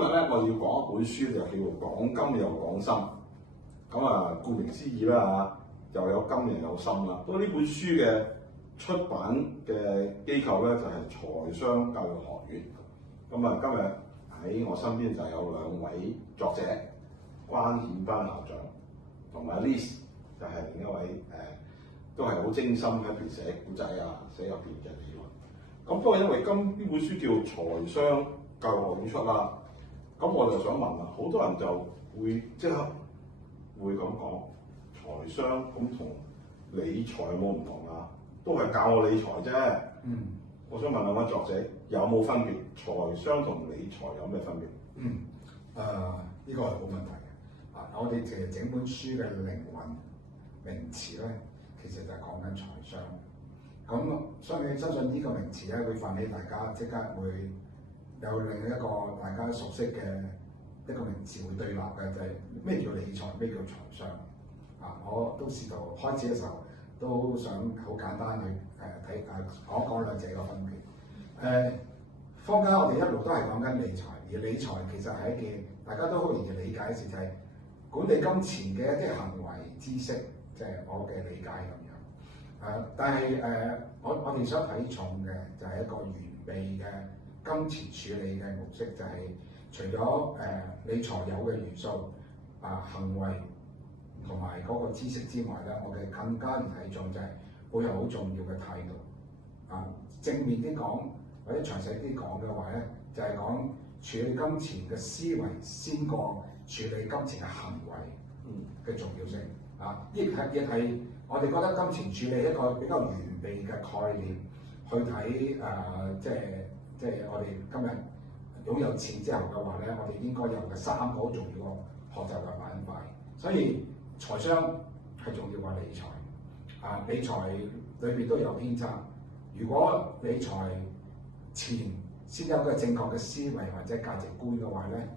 日咧，我要講一本書就叫做講金又講心。咁啊，顧名思義啦嚇，又有金又有心啦。咁呢本書嘅出版嘅機構咧就係財商教育學院。咁啊，今日喺我身邊就有兩位作者，關顯班校長同埋 Liz 就係另一位都係好精心喺邊寫故仔啊，寫入邊嘅理論。咁不過因為呢本書叫財商教育學院出啦，咁我就想問啦，好多人就會即刻會咁講財商咁同理財有冇唔同啊？都係教我理財啫。我想問兩位作者有冇分別？財商同理財有咩分別？呢個係好問題嘅。我哋其實整本書嘅靈魂名詞咧，其實就係講緊財商。咁所以你相信呢個名詞咧，會泛起大家即刻會有另一個大家熟悉嘅一個名詞會對立嘅，就係咩叫理財，咩叫財商。我都試圖開始嘅時候都想好簡單去講講兩者嘅分別。坊間我哋一路都係講緊理財，而理財其實係一件大家都好容易理解嘅事，就係管理金錢嘅一啲行為知識，即係我嘅理解咁樣。但係我哋想睇重嘅就係一個完備嘅金錢處理嘅模式，就係除咗理財有嘅元素行為同埋嗰個知識之外咧，我哋更加唔睇重就係背後好重要嘅態度。正面啲講或者詳細啲講嘅話咧，就係講處理金錢嘅思維先過處理金錢嘅行為嘅重要性。亦係我哋覺得金錢處理一個比較完備嘅概念去睇即係我哋今日擁有錢之後嘅話咧，我哋應該有嘅三個好重要嘅學習嘅板塊。所以財商係重要過理財。理財裏邊都有偏差。如果理財前先有個正確嘅思維或者價值觀嘅話咧，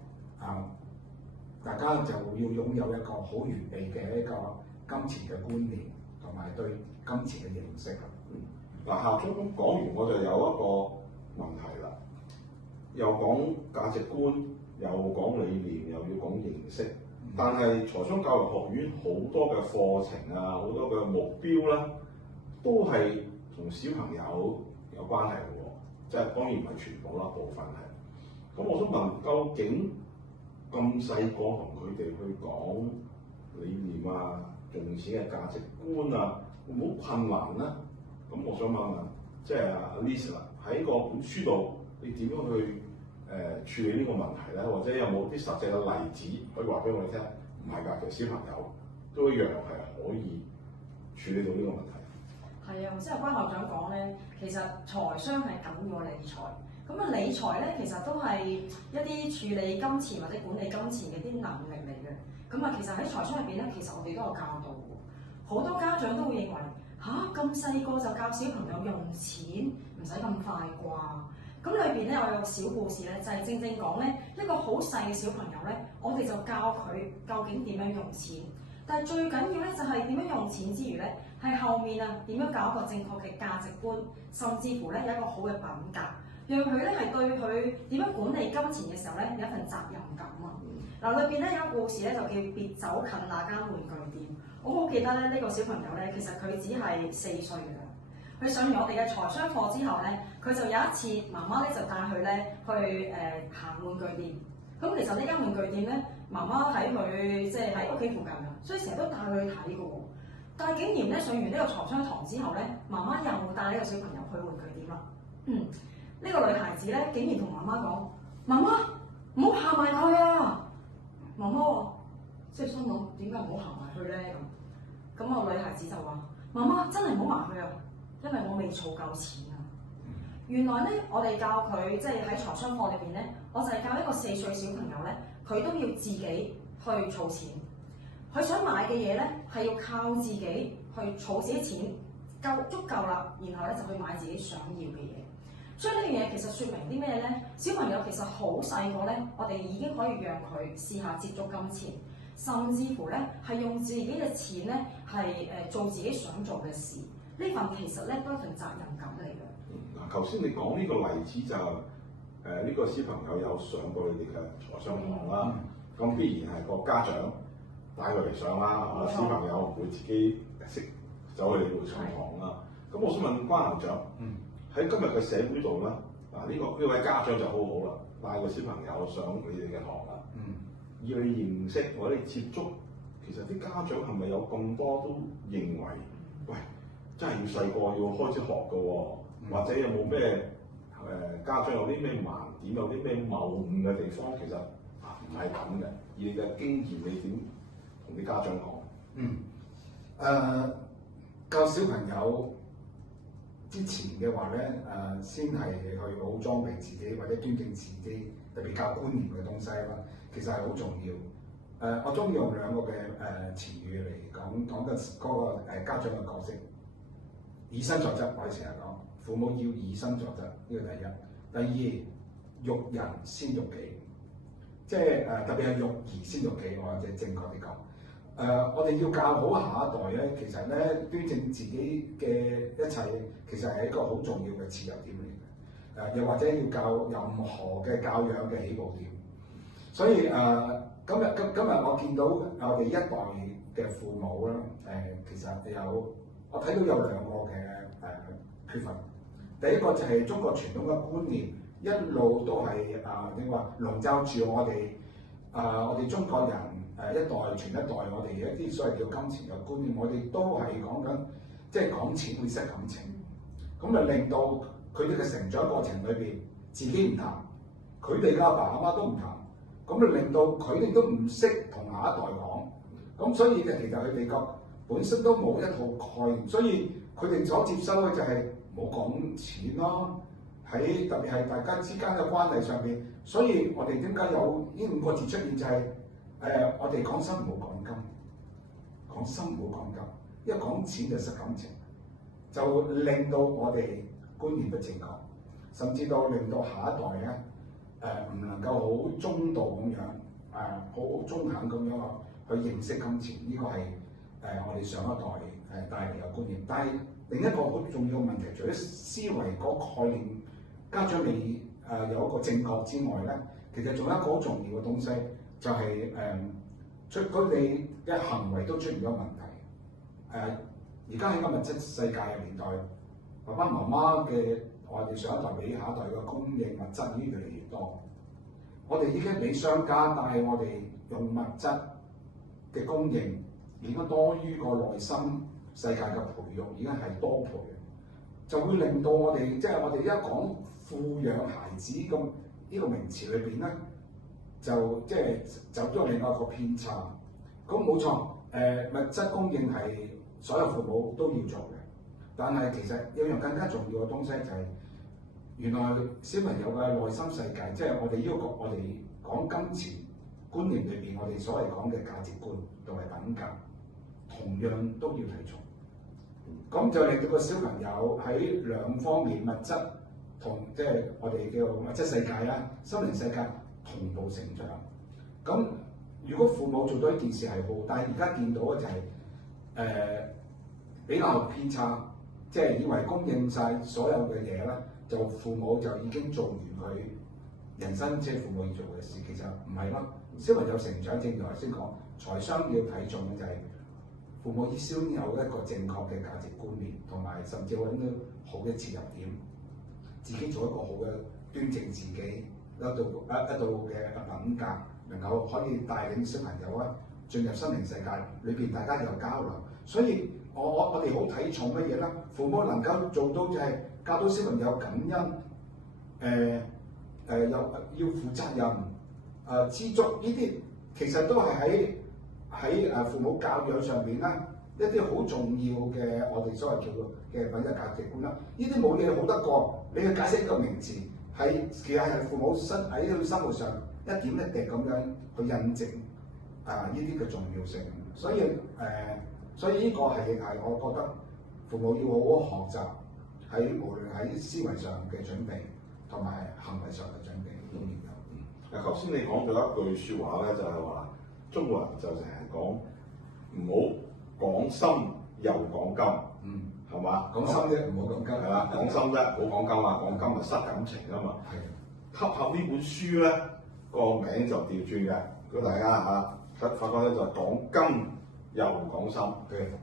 大家就要擁有一個好完備嘅一個金錢嘅觀念同埋對金錢嘅認識啦。校長咁講完，我就有一個問題啦，又講價值觀，又講理念，又要講認識。但係財商教育學院好多嘅課程啊，好多嘅目標咧，都係同小朋友有關係嘅喎，即係當然唔係全部啦，部分係。咁我想問，究竟咁細個同佢哋去講理念啊、用錢嘅價值觀啊，會唔會好困難咧？咁我想問問，即係阿 Liz 啦，喺個本書度，你點樣去處理呢個問題咧？或者有冇啲實際嘅例子可以話俾我哋聽？唔係㗎，其實小朋友都一樣係可以處理到呢個問題。係啊，頭先阿關校長講咧，其實財商係緊過理財。咁啊，理財咧其實都係一啲處理金錢或者管理金錢嘅啲能力嚟嘅。咁啊，其實喺財商入邊咧，其實我哋都有教導嘅。好多家長都會認為咁細個就教小朋友用錢，唔使咁快啩。咁裏邊咧，我有個小故事咧，就係正正講咧一個好細嘅小朋友咧，我哋就教佢究竟點樣用錢。但係最緊要咧就係點樣用錢之餘咧，係後面點樣教一個正確嘅價值觀，甚至乎咧有一個好嘅品格，讓佢咧係對佢點樣管理金錢嘅時候咧有一份責任感啊！裏邊咧有一個故事咧就叫別走近那間玩具店。我好記得咧呢個小朋友咧，其實佢只係4歲㗎。佢上完我哋嘅財商課之後咧，佢就有一次媽媽咧就帶佢咧去行玩具店。咁其實呢間玩具店咧，媽媽喺佢即係喺屋企附近啊，所以成日都帶佢去睇嘅喎。但係竟然咧上完呢個財商堂之後咧，媽媽又帶呢個小朋友去玩具店啦。呢個女孩子咧竟然同媽媽講：媽媽唔好行埋去啊！媽媽話：即係心諗點解唔好行埋去咧咁？咁個女孩子就話：媽媽真係唔好埋去啊！因為我未儲夠錢啊！原來咧，我哋教佢即係喺財商課裏邊咧，我就係教一個4歲小朋友咧，佢都要自己去儲錢。佢想買嘅嘢咧，係要靠自己去儲自己錢，足夠啦，然後咧就去買自己想要嘅嘢。所以呢樣嘢其實説明啲咩咧？小朋友其實好細個咧，我哋已經可以讓佢試下接觸金錢，甚至乎咧係用自己嘅錢咧係做自己想做嘅事。呢份其實咧都係份責任感嚟嘅。頭先你講呢個例子就呢個小朋友有上過你哋嘅財商堂啦，咁必然係個家長帶佢嚟上啦，係嘛？小朋友唔會自己識走去你度上堂啦。咁我想問關校長，喺今日嘅社會度咧，嗱呢位家長就好好啦，帶個小朋友上你哋嘅堂啦。以你認識或者你接觸，其實啲家長係咪有咁多都認為，喂，真係要細個要開始學嘅喎，或者有冇咩家長有啲咩盲點，有啲咩謬誤嘅地方？其實唔係咁嘅，以你嘅經驗，你點同啲家長講？教小朋友之前嘅話咧，先係去好裝備自己或者端正自己，特別教觀念嘅東西啦，其實係好重要。我中意用兩個嘅詞語嚟講嘅嗰個家長嘅角色，以身作則。我哋成日講，父母要以身作則，呢個第一。第二，育人先育己，即係特別係育兒先育己，我哋正確啲講。我哋要教好下一代咧，其實咧端正自己嘅一切，其實係一個好重要嘅切入點嚟嘅。又或者要教任何嘅教養嘅起步點。所以今日我見到我哋一代嘅父母啦，其實我睇到有兩個嘅缺乏。第一個就係中國傳統嘅觀念，一路都係點話籠罩住我哋中國人一代傳一代，我哋一啲所謂叫金錢嘅觀念，我哋都係講緊即係講錢會失感情，咁啊令到佢哋嘅成長過程裏邊自己唔談，佢哋嘅阿爸阿媽都唔談，咁啊令到佢哋都唔識同下一代講，咁所以其實佢哋個本身都冇一套概念，所以佢哋所接收嘅就係冇講錢咯，特別係大家之間嘅關係上邊，所以我哋點解有呢5個字出現就係、我哋講心唔好講金，講心唔好講金，因為講錢就失感情，就令到我哋觀念不正確，甚至到令到下一代咧唔能夠好中道咁樣好中肯咁樣去認識金錢，呢個係我哋上一代帶嚟嘅觀念。但係另一個好重要嘅問題，除咗思維嗰個概念家長未有一個正確之外咧，其實仲有一個好重要嘅東西，就係佢哋嘅行為都出現咗問題。而家喺個物質世界嘅年代，爸爸媽媽嘅我哋上一代比下一代嘅供應物質已經越嚟越多。我哋已經比商家帶我哋用物質嘅供應，應該多於個內心世界嘅培育，已經係多倍，就會令到我哋我哋一講富養孩子咁呢個名詞裏邊咧，就走咗另外一個偏差。咁冇錯，物質供應係所有父母都要做嘅，但係其實有樣更加重要嘅東西就係、原來小朋友嘅內心世界，即係我哋要求我哋講金錢觀念裏邊，我哋所謂講嘅價值觀同埋品格，同樣都要睇重。咁就令到個小朋友喺兩方面物質同我哋叫物質世界啦、心靈世界同步成長。咁如果父母做到一件事係好，但係而家見到嘅就係、比較偏差，以為供應晒所有嘅嘢啦，就父母就已經做完佢人生父母要做嘅事，其實唔係咯。小朋友成長正如頭先講，財商要睇重嘅就係、父母要先有一個正確嘅價值觀念，同埋甚至揾到好嘅切入點，自己做一個好嘅端正自己一道嘅品格，能夠可以帶領小朋友進入心靈世界裏邊，大家有交流。所以我哋好睇重乜嘢咧？父母能夠做到就係教到小朋友感恩，要負責任，知足呢啲，其實都係喺父母教養上邊啦，一啲好重要嘅我哋所謂叫做嘅品質價值觀啦。呢啲冇嘢好得過，你去解釋一個名詞，其實係父母喺佢生活上一點一滴咁樣去印證呢啲嘅重要性。所以呢個係我覺得父母要好好學習，無論喺思維上嘅準備同埋行為上嘅準備都要有。頭先你講咗一句説話咧，就係話中國人就成日講唔好講心又講金，係嘛？講心啫，唔好講金。係啦，講心啫，唔好講金啊！講金咪失感情啊嘛。吸客呢本書咧個名就調轉嘅，如果大家發覺咧就係講金又講心，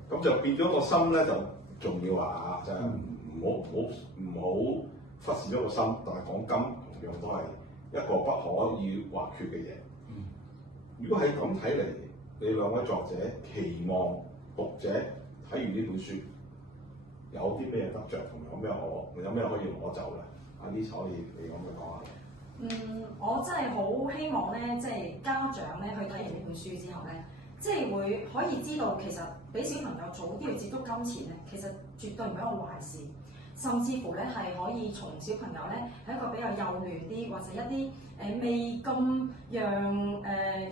咁就變咗個心咧就重要啊，就係唔好忽視咗個心，但係講金同樣都係一個不可以或缺嘅嘢。如果係咁睇嚟，你兩位作者期望讀者睇完呢本書有啲咩得着，同埋有咩可以攞走咧？阿 Liz可以你咁去講下。我真係好希望咧，即係家長咧去睇完呢本書之後咧，即係會可以知道其實俾小朋友早啲去接觸金錢咧，其實絕對唔係一個壞事，甚至乎咧係可以從小朋友咧喺一個比較幼嫩啲，或者一啲未咁讓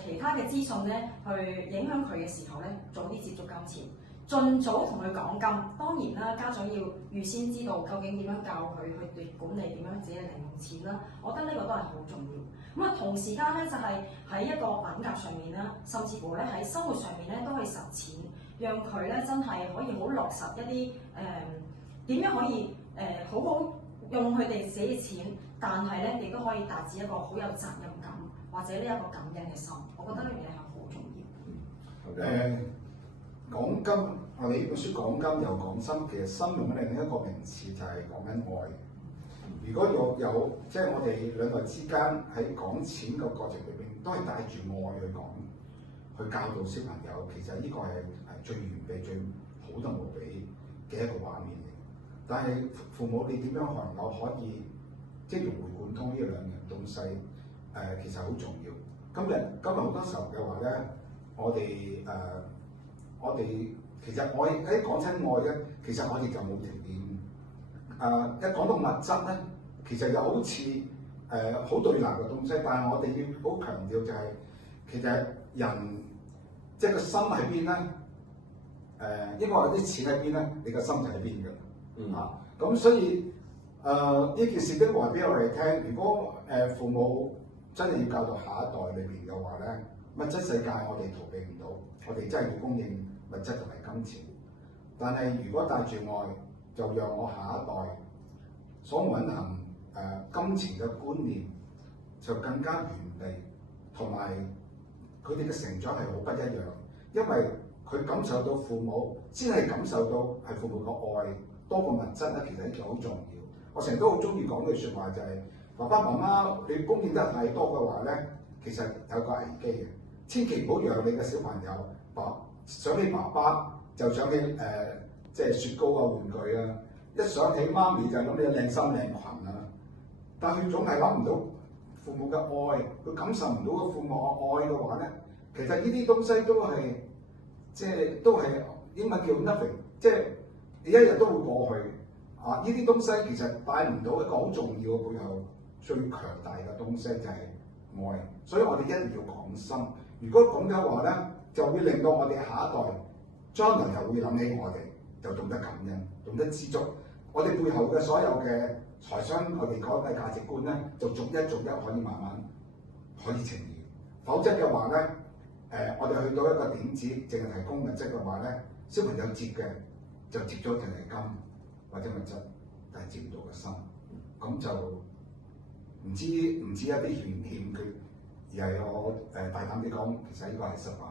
其他嘅資訊咧去影響佢嘅時候咧，早啲接觸金錢。盡早同佢講金，當然啦，家長要預先知道究竟點樣教佢去管理點樣自己嘅零用錢啦。我覺得呢個都係好重要。咁啊，同時間咧就係喺一個品格上面啦，甚至乎咧喺生活上面咧都可以實踐，讓佢咧真係可以好落實一啲點樣可以好好用佢哋自己嘅錢，但係咧亦都可以達至一個好有責任感或者呢一個感恩嘅心。我覺得呢樣嘢係好重要。講金，我哋呢本書講金又講心，其實心用嘅另一個名詞就係講緊愛。如果有即係我哋兩代之間喺講錢嘅過程裏邊，都係帶住愛去講，去教導小朋友，其實呢個係最完備、最好得無比嘅一個畫面嚟。但係父母你點樣能夠可以即係融會貫通呢兩樣東西？其實好重要。今日好多時候嘅話咧，我哋其實我喺講親愛咧，其實我哋就冇條件。一講到物質咧，其實又好似好對立嘅東西，但係我哋要好強調就係、其實人即係個心喺邊咧？應該話啲錢喺邊咧？你個心就喺邊㗎。咁所以呢件事都話俾我哋聽，如果父母真係要教導下一代裏邊嘅話咧，物質世界我哋逃避唔到，我哋真係要供應物質同埋金錢。但係如果帶住愛，就讓我下一代所蘊含金錢嘅觀念就更加完備，同埋佢哋嘅成長係好不一樣，因為佢感受到父母先係感受到係父母嘅愛多過物質咧，其實呢件好重要。我成日都好中意講句説話就係、爸爸媽媽你供應得太多嘅話咧，其實有個危機嘅，千祈唔好讓你嘅小朋友想起爸爸就想起即係雪糕啊玩具啊，一想起媽咪就諗起靚衫靚裙啊，但佢總係諗唔到父母嘅愛，佢感受唔到個父母嘅愛嘅話咧，其實呢啲東西都係英文叫 nothing， 即係你一日都會過去啊！呢啲東西其實帶唔到一個好重要嘅背後最強大嘅東西就係愛，所以我哋一定要講心。如果咁嘅話咧，就會令到我哋下一代將來就會諗起我哋，就懂得感恩，懂得知足。我哋背後嘅所有嘅財商，我哋講嘅價值觀咧，就逐一可以慢慢可以呈現。否則嘅話咧，我哋去到一個點子，淨係提供物質嘅話咧，小朋友接嘅就接咗淨係金或者物質，但係接唔到個心，咁就唔知一啲欠缺，而係我大膽啲講，其實呢個係失敗。